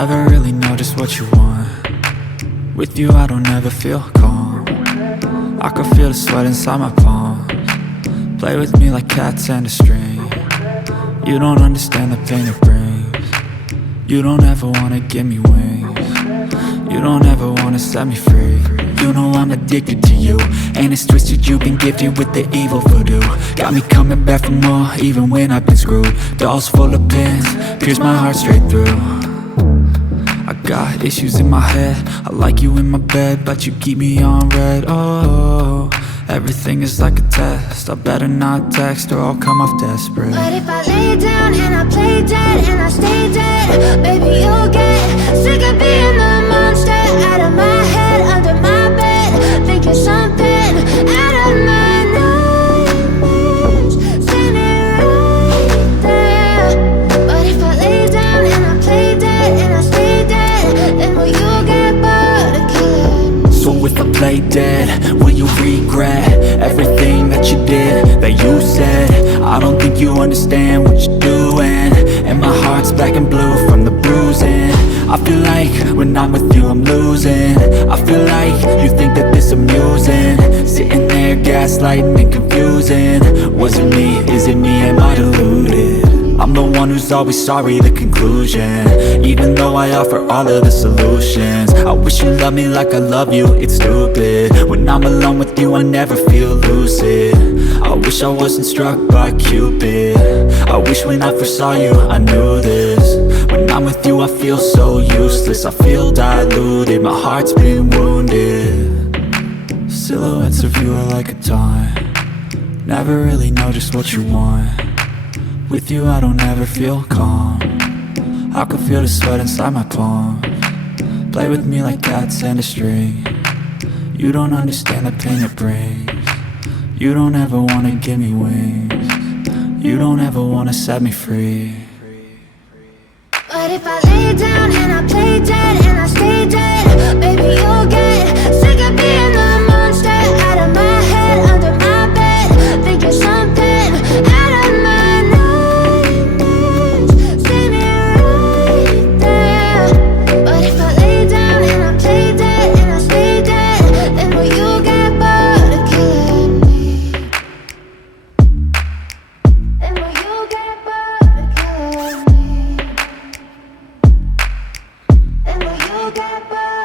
Never really know just what you want. With you I don't ever feel calm. I can feel the sweat inside my palms. Play with me like cats and a string. You don't understand the pain it brings. You don't ever wanna give me wings. You don't ever wanna set me free. You know I'm addicted to you, and it's twisted, you've been gifted with the evil voodoo. Got me coming back for more, even when I've been screwed. Dolls full of pins, pierce my heart straight through. I got issues in my head, I like you in my bed, but you keep me on red. Oh, everything is like a test, I better not text or I'll come off desperate. But if I lay down and I play dead and I stay dead, baby you'll get sick of being the monster out of my head, under my bed, thinking something out of my nightmares, standing right there. But if I lay down and I play dead and I stay dead, then will you get bored of killing me? So if I play dead, will you regret everything that you did, that you said? I don't think you understand what you're doing, and my heart's black and blue from the bruising. I feel like when I'm with you I'm losing. I feel like you think that this amusing, sitting there gaslighting and confusing. Was it me? Is it me? Am I deluded? I'm the one who's always sorry, the conclusion, even though I offer all of the solutions. I wish you loved me like I love you, it's stupid. When I'm alone with you I never feel lucid. I wish I wasn't struck by Cupid. I wish when I first saw you I knew this. When I'm with you I feel so useless, I feel diluted, my heart's been wounded. Silhouettes of you are like a taunt. Never really know just what you want. With you I don't ever feel calm. I can feel the sweat inside my palms. Play with me like cats and a string. You don't understand the pain it brings. You don't ever wanna give me wings. You don't ever wanna set me free. But if I lay down and I play dead and I stay dead, baby you'll get sick of being the monster out of my head, under my bed, thinking something out of my nightmares, standing right there. But if I lay down and I play dead and I stay dead, then will you get bored of killing me? Then will you get bored of killing me? And will you get bored?